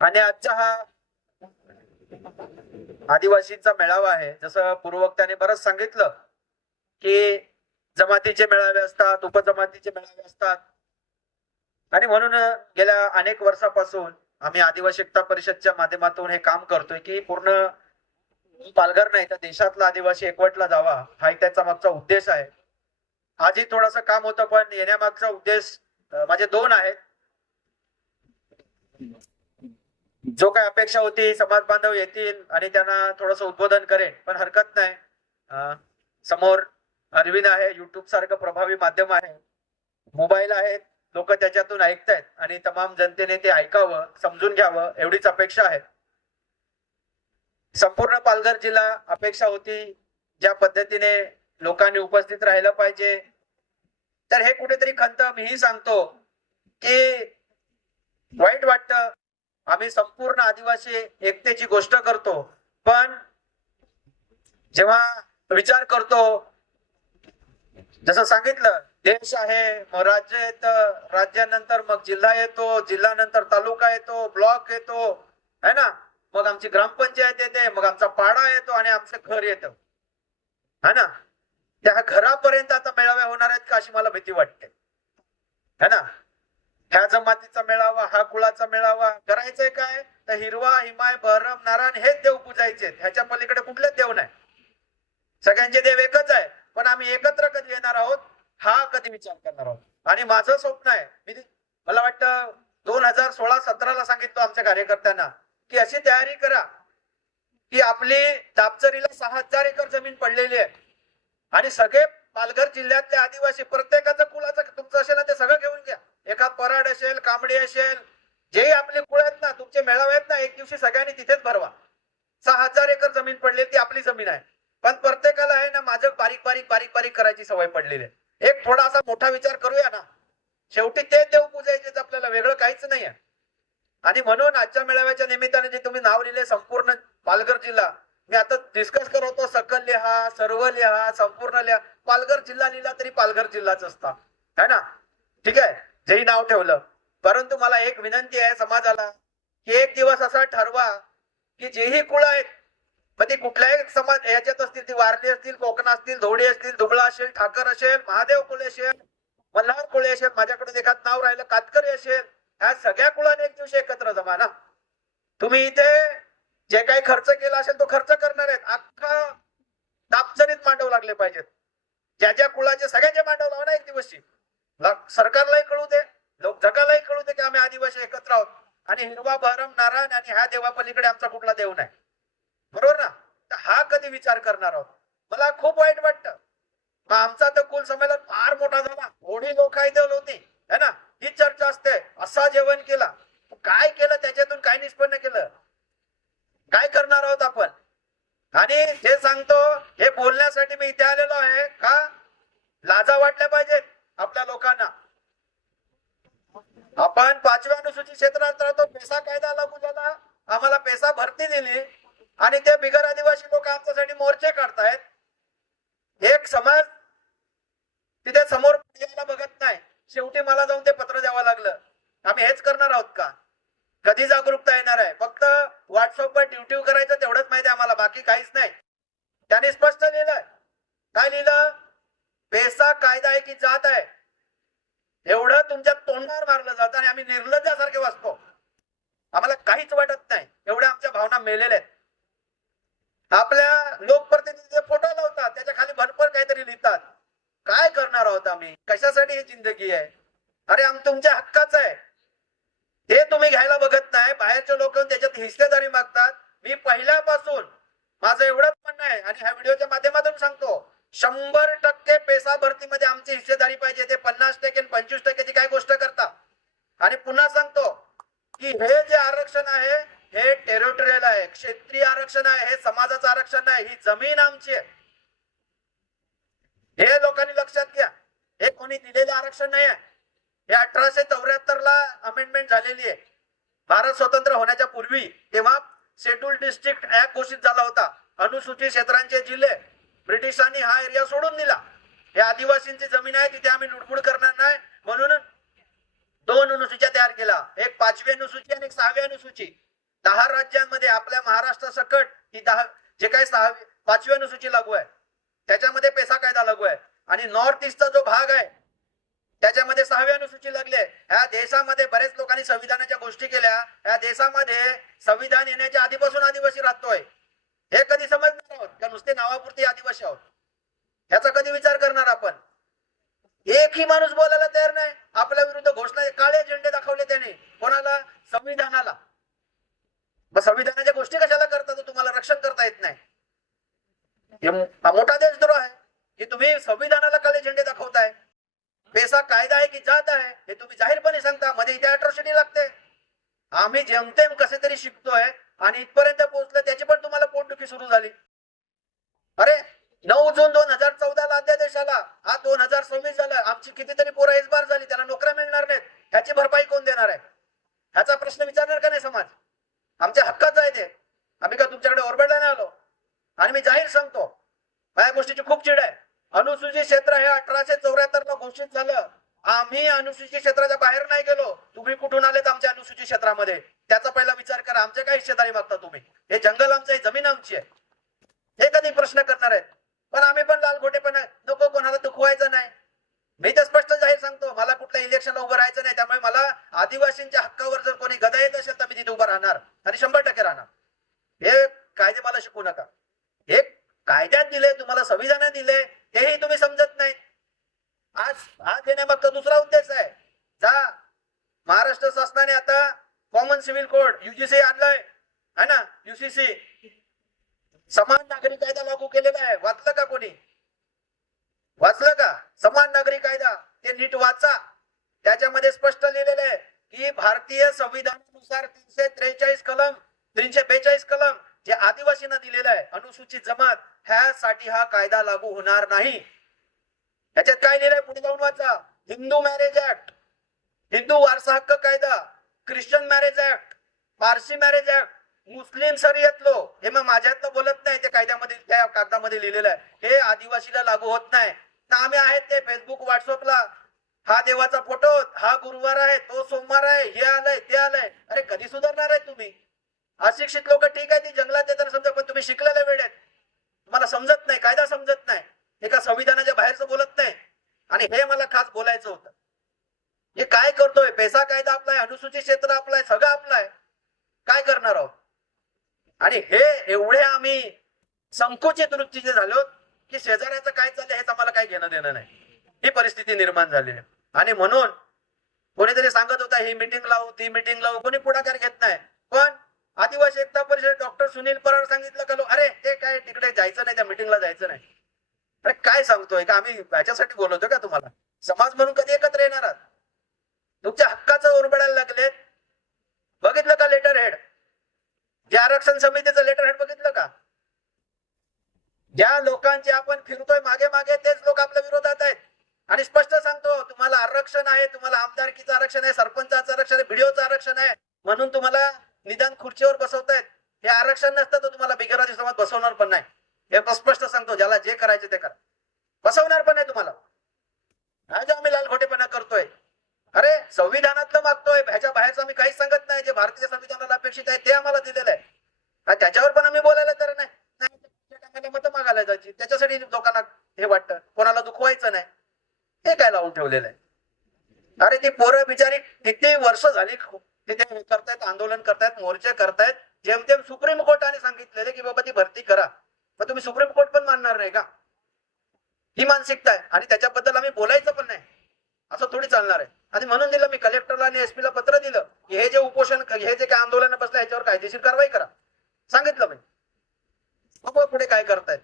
आणि आजचा हा आदिवासींचा मेळावा आहे. जसं पूर्ववक्त्याने बरंच सांगितलं की जमातीचे मेळावे असतात, उपजमातीचे मेळावे असतात. आणि म्हणून गेल्या अनेक वर्षापासून आम्ही आदिवासी एकता परिषदच्या माध्यमातून हे काम करतोय की पूर्ण पालघर नाही तर देशातला आदिवासी एकवटला जावा, हा त्याचा मागचा उद्देश आहे. आजही थोडासा काम होतं, पण येण्यामागचा उद्देश माझे दोन आहेत. जो काय अपेक्षा होती समाज बांधव येतील आणि त्यांना थोडस उद्बोधन करेन, पण हरकत नाही. समोर अरविंद आहे, युट्यूब सारखं प्रभावी माध्यम आहे, मोबाईल आहेत, लोक त्याच्यातून ऐकतायत आणि तमाम जनतेने ते ऐकावं, समजून घ्यावं एवढीच अपेक्षा आहे. संपूर्ण पालघर जिल्हा अपेक्षा होती ज्या पद्धतीने लोकांनी उपस्थित राहिलं पाहिजे, तर हे कुठेतरी खंत मीही सांगतो की वाईट वाटतं. आम्ही संपूर्ण आदिवासी एकतेची गोष्ट करतो, पण जेव्हा विचार करतो, जसं सांगितलं, देश आहे, मग राज्य येतं, राज्यानंतर मग जिल्हा येतो, जिल्ह्यानंतर तालुका येतो, ब्लॉक येतो, है ना, मग आमची ग्रामपंचायत येते, मग आमचा पाडा येतो आणि आमचं घर येतं, है ना. त्या घरापर्यंत आता मेळावे होणार आहेत का अशी मला भीती वाटते, है ना. ह्या जमातीचा मेळावा, हा कुळाचा मेळावा करायचंय काय, तर हिरवा, हिमाय, बहरम, नारायण हेच देव पूजायचे, ह्याच्या पलीकडे कुठलेच देव नाही. सगळ्यांचे देव एकच आहे, पण आम्ही एकत्र कधी येणार आहोत हा कधी विचार करणार आहोत. आणि माझं स्वप्न आहे, मला वाटतं 2016-17 सांगितलं आमच्या कार्यकर्त्यांना की अशी तयारी करा की आपली दापचरीला 6,000 एकर जमीन पडलेली आहे आणि सगळे पालघर जिल्ह्यातले आदिवासी प्रत्येकाचं कुळाचं तुमचं असेल ना ते सगळं घेऊन घ्या. एका पराड असेल, कांबडी असेल, जेही आपले कुळ आहेत ना, तुमचे मेळावे आहेत ना, एक दिवशी सगळ्यांनी तिथेच भरवा. 6,000 एकर जमीन पडली ती आपली जमीन आहे, पण प्रत्येकाला आहे ना माझं बारीक बारीक बारीक बारीक करायची सवय पडलेली आहे. एक थोडासा मोठा विचार करूया ना, शेवटी ते देव पूजायचे, आपल्याला वेगळं काहीच नाही आहे. आणि म्हणून आजच्या मेळाव्याच्या निमित्ताने जे तुम्ही नाव लिहिले संपूर्ण पालघर जिल्हा, मी आता डिस्कस करत होतो, सकल लिहा, सर्व लिहा, संपूर्ण लिहा, पालघर जिल्हा लिहिला तरी पालघर जिल्हाच असता, है ना. ठीक आहे, जेही नाव ठेवलं, परंतु मला एक विनंती आहे समाजाला की एक दिवस असा ठरवा की जेही कुळ आहेत, मग ते कुठल्याही समाज याच्यात असतील, ती वारली असतील, कोकण असतील, धोडी असतील, दुबळा असेल, ठाकर असेल, महादेव कोळे असेल, मल्हार कोळे असेल, माझ्याकडे एखाद नाव राहिलं कातकरी असेल, ह्या सगळ्या कुळाने एक दिवशी एकत्र जमा ना. तुम्ही इथे जे काही खर्च केला असेल तो खर्च करणार आहेत, अख्खा दापचरीत मांडव लागले पाहिजेत, ज्या ज्या कुळाचे सगळ्यांचे मांडव लावा ना एक दिवशी. सरकारलाही कळू दे, लोक जगालाही कळू दे की आम्ही आदिवासी एकत्र आहोत आणि हिरवा, बहरम, नारायण आणि ह्या देवापलीकडे आमचा कुठला देव नाही, बरोबर ना. तर हा कधी विचार करणार आहोत. मला खूप वाईट वाटतं, आमचा तर कुल संमेलन फार मोठा झाला, थोडी लोक इथे होती, है ना, ही चर्चा असते, असा जेवण केला, काय केलं त्याच्यातून काय निष्पन्न केलं, काय करणार आहोत आपण. आणि हे सांगतो, हे बोलण्यासाठी मी इथे आलेलो आहे का, लाजा वाटल्या पाहिजेत आपल्या लोकांना. आपण 5व्या अनुसूचित क्षेत्रात राहतो, पेसा कायदा लागू झाला, आम्हाला पेसा भरती दिली आणि ते बिगर आदिवासी लोक आमच्यासाठी मोर्चे काढतायत. एक समाज तिथे समोर यायला बघत नाही, शेवटी मला जाऊन ते पत्र द्यावं लागलं. आम्ही हेच करणार आहोत का, कधी जागरूकता येणार आहे, फक्त व्हॉट्सअपवर ड्युटी करायचं तेवढंच माहिती आहे आम्हाला, बाकी काहीच नाही. त्याने स्पष्ट लिहिलंय, काय लिहिलं, पेसा कायदा आहे की जात आहे, एवढं तुमच्या तोंडावर मारलं जातं आणि आम्ही निर्लज्जासारखे वाचतो, आम्हाला काहीच वाटत नाही, एवढ्या आमच्या भावना मेलेल्या आहेत. आपल्या लोकप्रतिनिधी फोटो लावतात, त्याच्या खाली भरपूर काहीतरी लिहितात. काय करणार आहोत आम्ही, कशासाठी ही जिंदगी आहे, अरे तुमच्या हक्काचं आहे, हे तुम्ही घ्यायला बघत नाही. बाहेरचे लोक त्याच्यात हिस्सेदारी मागतात. मी पहिल्यापासून माझं एवढंच म्हणणं आहे आणि ह्या व्हिडिओच्या माध्यमातून सांगतो, 100% पेसा भरतीमध्ये आमची हिस्सेदारी पाहिजे. ते 50% 25%ची काय गोष्ट करता. आणि पुन्हा सांगतो की हे जे आरक्षण आहे हे टेरिटोरियल आहे, क्षेत्रीय आरक्षण आहे, हे समाजाचं आरक्षण नाही, ही जमीन आमची आहे, हे लोकांनी लक्षात घ्या. हे कोणी दिलेले आरक्षण नाही आहे, हे 1874 ला अमेंडमेंट झालेली आहे. भारत स्वतंत्र होण्याच्या पूर्वी तेव्हा शेड्यूल डिस्ट्रिक्ट ऍक्ट घोषित झाला होता, अनुसूचित क्षेत्रांचे जिल्हे, ब्रिटिशांनी हा एरिया सोडून दिला. हे आदिवासींची जमीन आहे, तिथे आम्ही लुडबुड करणार नाही म्हणून 2 अनुसूच्या तयार केला, एक 5वी अनुसूची आणि एक 6वी अनुसूची. 10 राज्यांमध्ये आपल्या महाराष्ट्र सकट ही 10 जे काही 5वी अनुसूची लागू आहे त्याच्यामध्ये पेसा कायदा लागू आहे आणि नॉर्थ ईस्टचा जो भाग आहे त्याच्यामध्ये 6वी अनुसूची लागली आहे. ह्या देशामध्ये बरेच लोकांनी संविधानाच्या गोष्टी केल्या. ह्या देशामध्ये संविधान येण्याच्या आधीपासून आदिवासी राहतोय. हे कधी समजणार आहोत का नुसते नावापुरते आदिवासी आहोत? ह्याचा कधी विचार करणार आपण? एकही माणूस बोलायला तयार नाही. आपल्या विरुद्ध घोषणा, काळे झेंडे दाखवले त्याने. कोणाला? संविधानाला. मग संविधानाच्या गोष्टी कशाला करता तर तुम्हाला रक्षण करता येत नाही? हा मोठा देशद्रोह आहे की तुम्ही संविधानाला काळे झेंडे दाखवताय. पेसा कायदा आहे की जात आहे हे तुम्ही जाहीरपणे सांगता. मध्ये इथे अॅट्रॉसिटी लागते. आम्ही जेमतेम कसे तरी शिकतोय आणि इथपर्यंत पोहोचलं त्याची पण तुम्हाला पोटदुखी सुरू झाली. अरे 9 जून 2014 ला अध्यादेश आला. हा 2026 झाला. आमची कितीतरी पोरं एसबार झाली, त्यांना नोकऱ्या मिळणार नाहीत. ह्याची भरपाई कोण देणार आहे? ह्याचा प्रश्न विचारणार का नाही समाज? आमच्या हक्काचं आहे ते. आम्ही का तुमच्याकडे ओरबडला नाही आलो. आणि मी जाहीर सांगतो, माझ्या गोष्टीची खूप चिड आहे. अनुसूचित क्षेत्र हे 1874 ला घोषित झालं. आम्ही अनुसूचित क्षेत्राच्या बाहेर नाही गेलो. तुम्ही कुठून आलेत आमच्या अनुसूचित क्षेत्रामध्ये? त्याचा पहिला विचार करा. आमच्या काय हिस्सेदारी मागता तुम्ही? हे जंगल आमचं आहे, जमीन आमची आहे. हे कधी प्रश्न करणार आहेत? पण आम्ही पण लालघोटेपणा नको, कोणाला दुखवायचं नाही. मी तर स्पष्ट जाहीर सांगतो, मला कुठल्या इलेक्शनला उभं राहायचं नाही. त्यामुळे मला आदिवासींच्या हक्कावर जर कोणी गदा येत असेल तर मी तिथे उभं राहणार आणि 100% राहणार. हे कायदे मला शिकू नका. हे कायद्यात दिले, तुम्हाला संविधानात दिले, तेही तुम्ही समजत नाही. आज देण्यामागचा दुसरा उद्देश आहे. जा, महाराष्ट्र शासनाने आता कॉमन सिव्हिल कोड युजीसी आणलाय है ना, युसीसी समान नागरी कायदा लागू केलेला आहे. वाचलं का कोणी? वाचलं का? समान नागरी कायदा ते नीट वाचा. त्याच्यामध्ये स्पष्ट लिहिलेलं आहे की भारतीय संविधानानुसार 343 कलम 342 कलम जे आदिवासींना दिलेलं आहे, अनुसूचित जमात, ह्यासाठी हा कायदा लागू होणार नाही. त्याच्यात काय लिहिलंय पुढे जाऊन वाचा. हिंदू मॅरेज ऍक्ट, हिंदू वारसा हक्क कायदा, Christian marriage act, Parsi marriage act, Muslim शरीयत लो, हे मग माझ्यात बोलत नाही, ते कायद्यामध्ये त्या कागदामध्ये लिहिलेलं आहे. हे आदिवासीला लागू होत नाही. ना आम्ही आहेत ते फेसबुक व्हॉट्सअपला, हा देवाचा फोटो, हा गुरुवार आहे, तो सोमवार आहे, हे आलंय ते आलंय. अरे कधी सुधारणार आहे तुम्ही? अशिक्षित लोक ठीक आहे, ती जंगलात येताना समजा, पण तुम्ही शिकलेले वेळ आहेत, तुम्हाला समजत नाही, कायदा समजत नाही, एका संविधानाच्या बाहेरचं बोलत नाही. आणि हे मला खास बोलायचं होतं. हे काय करतोय? पेसा कायदा आपलाय, अनुसूचित क्षेत्र आपलाय, सगळं आपलाय. काय करणार आहोत? आणि हे एवढे आम्ही संकुचित वृत्तीचे झालो की शेजाऱ्याचं काय चाललंय हेच आम्हाला काही घेणं देणं नाही. ही परिस्थिती निर्माण झाली आहे. आणि म्हणून कोणीतरी सांगत होता ही मीटिंग लावू, ती मीटिंग लावू, कोणी पुढाकार घेत नाही. पण आदिवासी एकता परिषद डॉक्टर सुनील पराड सांगितलं का, अरे ते काय तिकडे जायचं नाही, त्या मीटिंगला जायचं नाही. अरे काय सांगतोय का? आम्ही याच्यासाठी बोलवतो का तुम्हाला? समाज म्हणून कधी एकत्र येणार आहात? तुमच्या हक्काचं ओरबडायला लागले. बघितलं का लेटर हेड? जे आरक्षण समितीचं लेटर हेड बघितलं का? ज्या लोकांचे आपण फिरतोय मागे मागे तेच लोक आपल्या विरोधात आहेत. आणि स्पष्ट सांगतो, तुम्हाला आरक्षण आहे, तुम्हाला आमदारकीचं आरक्षण आहे, सरपंचाचं आरक्षण आहे, व्हिडिओचं आरक्षण आहे, म्हणून तुम्हाला निदान खुर्चीवर बसवतायत. हे आरक्षण नसतं तर तुम्हाला बिगराजी समाज बसवणार पण नाही. हे स्पष्ट सांगतो, ज्याला जे करायचे ते करा, बसवणार पण नाही तुम्हाला. आज आम्ही लालघोटेपणा करतोय. अरे संविधानातलं मागतोय, ह्याच्या बाहेरचं आम्ही काहीच सांगत नाही. जे भारतीय संविधानाला अपेक्षित आहे ते आम्हाला दिलेलं आहे. त्याच्यावर पण आम्ही बोलायला तर नाही. मतं मागायला जायची, त्याच्यासाठी लोकांना हे वाटतं कोणाला दुखवायचं नाही. हे काय लावून ठेवलेलं आहे? अरे ती पोरं बिचारी किती वर्ष झाली तिथे करतायत, आंदोलन करतायत, मोर्चे करतायत. जेमतेम सुप्रीम कोर्टाने सांगितलेले की बाबा ती भरती करा, मग तुम्ही सुप्रीम कोर्ट पण मानणार नाही का? ही मानसिकता आहे. आणि त्याच्याबद्दल आम्ही बोलायचं पण नाही, असं थोडी चालणार आहे. आणि म्हणून दिलं मी कलेक्टरला आणि एसपीला पत्र दिलं की हे जे उपोषण, हे जे काय आंदोलन बसलं ह्याच्यावर कायदेशीर कारवाई करा. सांगितलं मी. मग पुढे काय करतायत?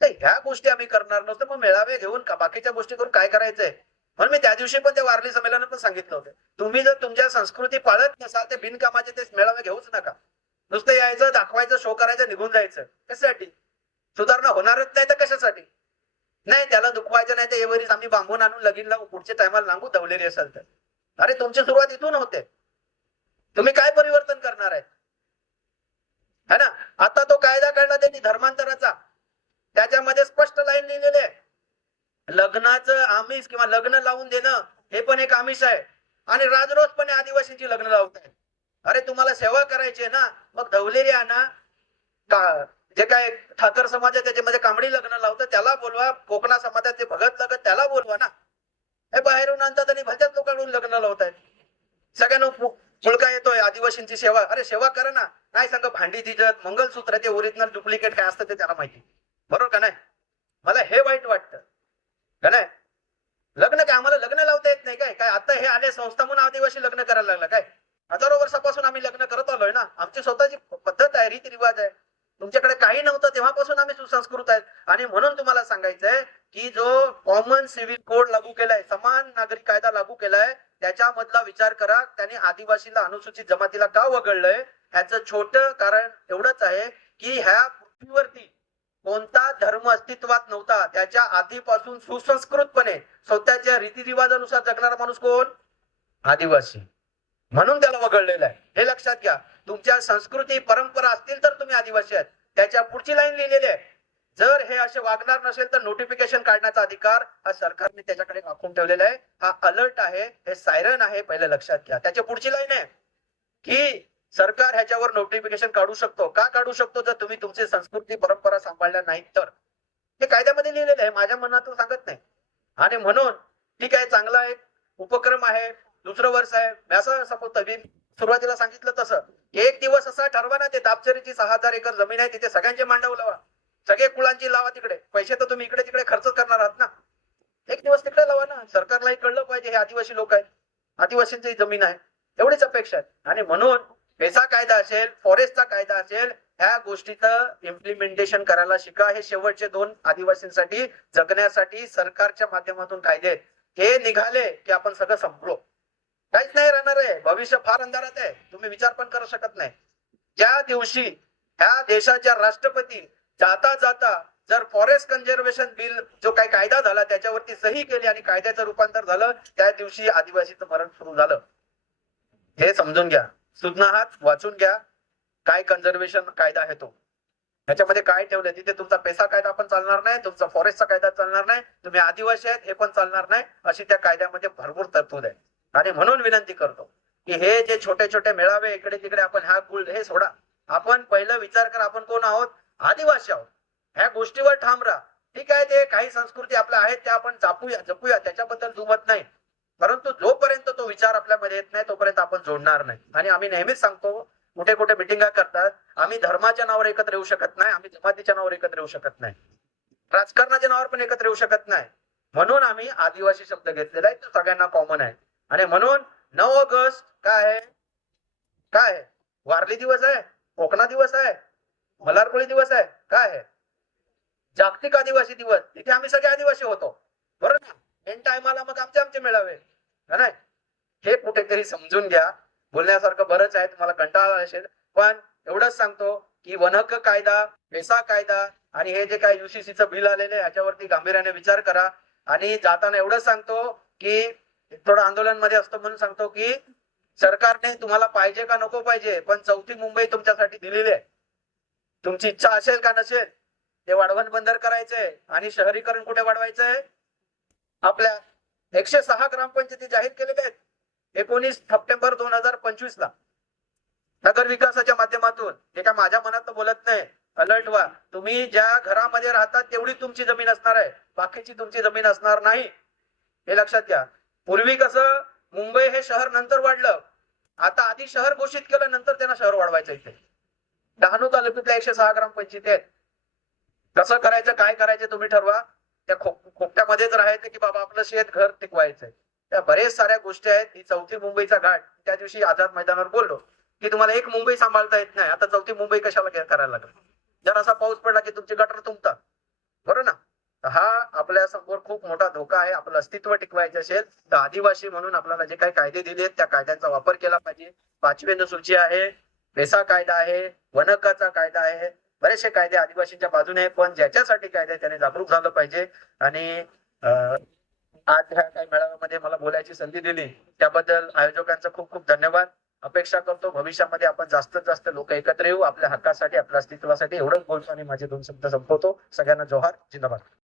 तर ह्या गोष्टी आम्ही करणार नव्हतं. मग मेळावे घेऊन बाकीच्या गोष्टी करून काय करायचंय? म्हणून मी त्या दिवशी पण त्या वारली संमेलनात पण सांगितलं होतं, तुम्ही जर तुमच्या संस्कृती पाळत नसाल ते बिनकामाचे ते मेळावे घेऊच नका. नुसतं यायचं, दाखवायचं, शो करायचं, निघून जायचं. कशासाठी? सुधारणा होणारच नाही तर कशासाठी? नाही, त्याला दुखवायचं नाही तर एवढीच आम्ही बांबून आणून लगीन लावू, पुढच्या टायमाला लागू दवलेली असेल तर. अरे तुमची सुरुवात इथून होते. तुम्ही काय परिवर्तन करणार आहे? है ना? आता तो कायदा काढला त्यांनी धर्मांतराचा, त्याच्यामध्ये स्पष्ट लाईन लिहिलेली आहे, लग्नाचं आमिष किंवा लग्न लावून देणं हे पण एक आमिष आहे. आणि राजरोसपणे आदिवासींची लग्न लावतायत. अरे तुम्हाला सेवा करायची आहे ना, मग धवलेरी आणा, का जे काय ठाकर समाज आहे त्याच्यामध्ये कांबडी लग्न लावतं त्याला बोलवा, कोकणा समाजाचे भगत लगत त्याला बोलवा ना. हे बाहेरून आणतात आणि भलत्याच लोकांकडून लग्न लावतायत. सगळ्यांना मुलगा येतोय आदिवासींची सेवा, अरे सेवा करा ना. नाही सांग भांडी दिजत मंगलसूत्र ते ओरिजिनल डुप्लिकेट काय असतं ते त्याला माहिती, बरोबर का नाही. मला हे वाईट वाटतं का नाही. लग्न काय आम्हाला लग्न लावता येत नाही काय, काय आता हे आले संस्था म्हणून आदिवासी लग्न करायला लागला काय. हजारो वर्षापासून आम्ही लग्न करत आलोय ना, आमची स्वतःची पद्धत आहे, रीतिरिवाज आहे. तुमच्याकडे काही नव्हतं तेव्हापासून आम्ही सुसंस्कृत आहेत. आणि म्हणून तुम्हाला सांगायचंय की जो कॉमन सिव्हिल कोड लागू केलाय, समान नागरिक कायदा लागू केलाय, त्याच्यामधला विचार करा. त्यांनी आदिवासीला अनुसूचित जमातीला का वगळलंय, ह्याचं छोटं कारण एवढंच आहे की ह्या पृथ्वीवरती कोणता धर्म अस्तित्वात नव्हता. त्याच्या आधीपासून सुसंस्कृतपणे स्वतःच्या रीतिरिवाजानुसार जगणारा माणूस कोण, आदिवासी. म्हणून त्याला वगळलेलं आहे, हे लक्षात घ्या. तुमच्या संस्कृती परंपरा असतील तर तुम्ही आदिवासी आहेत. त्याच्या पुढची लाईन लिहिलेली आहे, जर हे असे वागणार नसेल तर नोटिफिकेशन काढण्याचा अधिकार हा सरकारने त्याच्याकडे राखून ठेवलेला आहे. हा अलर्ट आहे, हे सायरन आहे, पहिले लक्षात घ्या. त्याच्या पुढची लाईन आहे की सरकार ह्याच्यावर नोटिफिकेशन काढू शकतो. का काढू शकतो, जर तुम्ही तुमची संस्कृती परंपरा सांभाळल्या नाहीत तर. हे कायद्यामध्ये लिहिलेलं आहे, माझ्या मनातून सांगत नाही. आणि म्हणून ठीक आहे, चांगला एक उपक्रम आहे, दुसरं वर्ष आहे. मी असं समजतो, मी सुरुवातीला सांगितलं तसं, एक दिवस असा ठरवा ना, ते दापचरीची 6,000 एकर जमीन आहे, तिथे सगळ्यांचे मांडव लावा, सगळे कुळांची लावा. तिकडे पैसे तर तुम्ही इकडे तिकडे खर्च करणार आहात ना, एक दिवस तिकडे लावा ना. सरकारलाही कळलं पाहिजे हे आदिवासी लोक आहेत, आदिवासींची जमीन आहे, एवढीच अपेक्षा आहे. आणि म्हणून पेसा कायदा असेल, फॉरेस्टचा कायदा असेल, ह्या गोष्टीचं इम्प्लिमेंटेशन करायला शिका. हे शेवटचे 2 आदिवासींसाठी जगण्यासाठी सरकारच्या माध्यमातून कायदे हे निघाले की आपण सगळं संपलो, काहीच नाही राहणार आहे. भविष्य फार अंधारात आहे, तुम्ही विचार पण करू शकत नाही. ज्या दिवशी ह्या देशाच्या राष्ट्रपती जाता जाता जर फॉरेस्ट कन्झर्वेशन बिल जो काही कायदा झाला त्याच्यावरती सही केली आणि कायद्याचं रूपांतर झालं, त्या दिवशी आदिवासीचं मरण सुरू झालं. हे समजून घ्या, सुज्ञाहात वाचून घ्या काय कन्झर्वेशन कायदा आहे तो, त्याच्यामध्ये काय ठेवलंय. तिथे तुमचा पेसा कायदा पण चालणार नाही, तुमचा फॉरेस्टचा कायदा चालणार नाही, तुम्ही आदिवासी आहेत हे पण चालणार नाही, अशी त्या कायद्यामध्ये भरपूर तरतूद आहे. आणि म्हणून विनंती करतो की हे जे छोटे छोटे मेळावे इकडे तिकडे आपण ह्या हे सोडा. आपण पहिलं विचार करा, आपण कोण आहोत, आदिवासी आहोत. ह्या गोष्टीवर ठाम राहा. ठीक आहे, ते काही संस्कृती आपल्या आहेत त्या आपण जपूया, त्याच्याबद्दल दुमत नाही. परंतु जोपर्यंत तो विचार आपल्यामध्ये येत नाही तोपर्यंत आपण जोडणार नाही. आणि आम्ही नेहमीच सांगतो, कुठे कुठे मिटिंगा करतात, आम्ही धर्माच्या नावावर एकत्र येऊ शकत नाही, आम्ही जमातीच्या नावावर एकत्र येऊ शकत नाही, राजकारणाच्या नावावर पण एकत्र येऊ शकत नाही. म्हणून आम्ही आदिवासी शब्द घेतलेला आहे, तो सगळ्यांना कॉमन आहे. आणि म्हणून 9 ऑगस्ट काय आहे, काय आहे, वारली दिवस आहे, कोकणा दिवस आहे, मलारकोळी दिवस आहे, काय आहे, जागतिक आदिवासी दिवस. तिथे आम्ही सगळे आदिवासी होतो, बरोबर ना. एन टायमाला मग आमचे मेळावे, नाही. हे कुठेतरी समजून घ्या. बोलण्यासारखं बरंच आहे, तुम्हाला कंटाळा असेल, पण एवढंच सांगतो की वन हक्क कायदा, पेसा कायदा आणि हे जे काय युसीसीचं बिल आलेलं आहे ह्याच्यावरती गांभीर्याने विचार करा. आणि जाताना एवढंच सांगतो की थोडं आंदोलन मध्ये असतो म्हणून सांगतो की सरकारने तुम्हाला पाहिजे का नको पाहिजे, पण 4थी मुंबई तुमच्यासाठी दिलेली आहे. तुमची इच्छा असेल का नसेल, ते वाढवण बंदर करायचंय. आणि शहरीकरण कुठे वाढवायचंय, आपल्या 106 ग्रामपंचायती जाहीर केलेल्या आहेत 19 सप्टेंबर 2025 ला नगर विकासाच्या माध्यमातून. हे काय माझ्या मनात बोलत नाही, अलर्ट व्हा. तुम्ही ज्या घरामध्ये राहतात तेवढी तुमची जमीन असणार आहे, बाकीची तुमची जमीन असणार नाही, हे लक्षात घ्या. पूर्वी कसं मुंबई हे शहर नंतर वाढलं, आता आधी शहर घोषित केलं, नंतर त्यांना शहर वाढवायचं. इथे 10 तालुक्यातल्या 106 ग्रामपंचायती आहेत. कसं करायचं, काय करायचं तुम्ही ठरवा. त्या खोपट्यामध्येच राहायचं की बाबा आपलं शेत घर टिकवायचंय, त्या बरेच साऱ्या गोष्टी आहेत. ही 4थी मुंबईचा घाट, त्या दिवशी आझाद मैदानावर बोललो की तुम्हाला एक मुंबई सांभाळता येत नाही, आता 4थी मुंबई कशाला करायला लागेल. जर असा पाऊस पडला की तुमची गटर तुंबतात, बरोबर ना. हा आपल्या समोर खूप मोठा धोका आहे. आपलं अस्तित्व टिकवायचं असेल तर आदिवासी म्हणून आपल्याला जे काही कायदे दिले आहेत त्या कायद्यांचा वापर केला पाहिजे. 5वी अनुसूची आहे, पेसा कायदा आहे, वन हक्काचा कायदा आहे, बरेचसे कायदे आदिवासींच्या बाजूने आहे. पण ज्याच्यासाठी कायदे त्याने जागरूक झालं पाहिजे. आणि आज ह्या काही मेळाव्यामध्ये मला बोलायची संधी दिली त्याबद्दल आयोजकांचा खूप खूप धन्यवाद. अपेक्षा करतो भविष्यामध्ये आपण जास्तीत जास्त लोक एकत्र येऊ आपल्या हक्कासाठी, आपल्या अस्तित्वासाठी. एवढंच बोलतो आणि माझे 2 शब्द संपवतो. सगळ्यांना जोहार, जिंदाबाद.